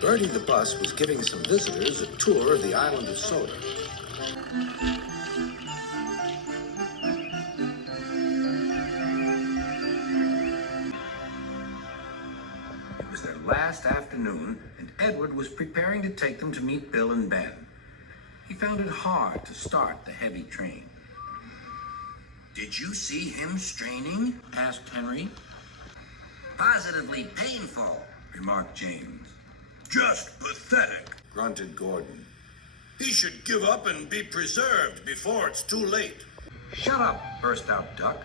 Bertie the bus was giving some visitors a tour of the island of Soda. It was their last afternoon, and Edward was preparing to take them to meet Bill and Ben. He found it hard to start the heavy train. Did you see him straining? Asked Henry. Positively painful, Remarked James. Just pathetic, Grunted Gordon. He should give up and be preserved before it's too late. Shut up, burst out Duck.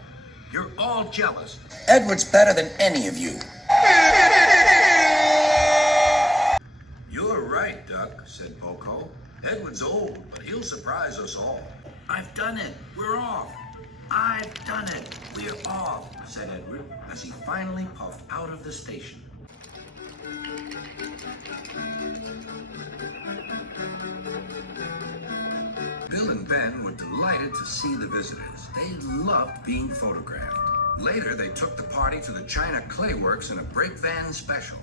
You're all jealous. Edward's better than any of you. You're right, Duck, said Boko. Edward's old, but he'll surprise us all. I've done it. We're off. I've done it. We're off, said Edward as he finally puffed out of the station. Bill and Ben were delighted to see the visitors. They loved being photographed. Later, they took the party to the China Clay Works in a brake van special.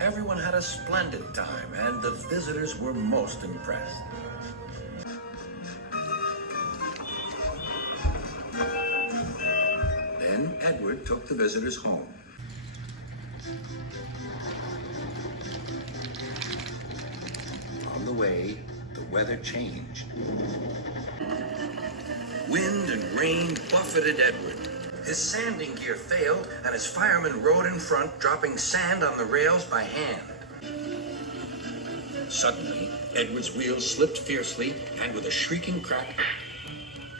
Everyone had a splendid time, and the visitors were most impressed. Then Edward took the visitors home. On the way, the weather changed. Wind and rain buffeted Edward. His sanding gear failed, and his fireman rode in front, dropping sand on the rails by hand. Suddenly, Edward's wheels slipped fiercely, and with a shrieking crack,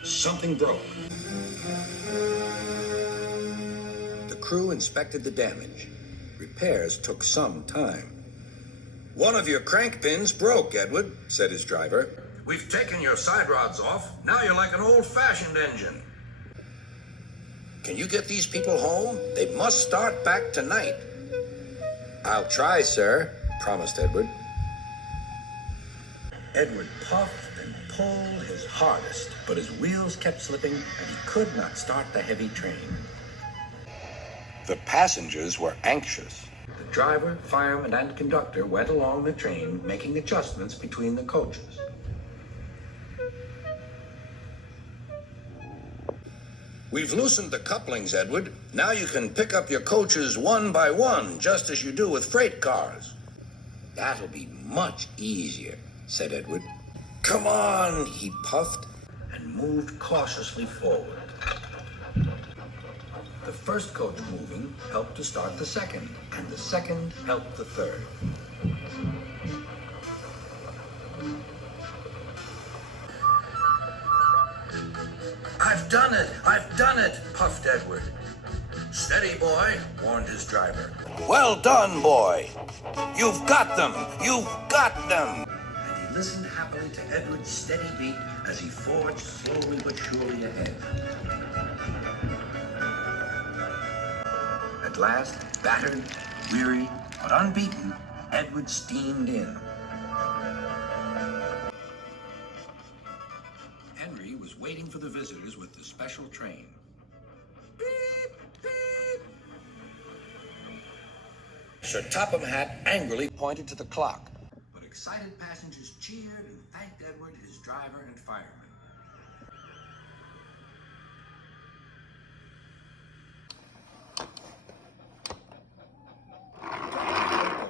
something broke. The crew inspected the damage. Repairs took some time. One of your crank pins broke, Edward, said his driver. We've taken your side rods off. Now you're like an old-fashioned engine. Can you get these people home? They must start back tonight. I'll try, sir, promised Edward. Edward puffed and pulled his hardest, but his wheels kept slipping, and he could not start the heavy train. The passengers were anxious. The driver, fireman, and conductor went along the train, making adjustments between the coaches. We've loosened the couplings, Edward. Now you can pick up your coaches one by one, just as you do with freight cars. That'll be much easier, said Edward. Come on, he puffed, and moved cautiously forward. The first coach moving helped to start the second, and the second helped the third. I've done it, puffed Edward. Steady, boy, warned his driver. Well done, boy. You've got them. You've got them. And he listened happily to Edward's steady beat as he forged slowly but surely ahead. At last, battered, weary, but unbeaten, Edward steamed in. Henry was waiting for the visitors with the special train. Beep, beep. Sir Topham Hatt angrily pointed to the clock, but excited passengers cheered and thanked Edward, his driver, and fireman.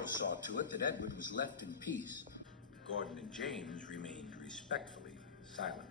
Saw to it that Edward was left in peace. Gordon and James remained respectfully silent.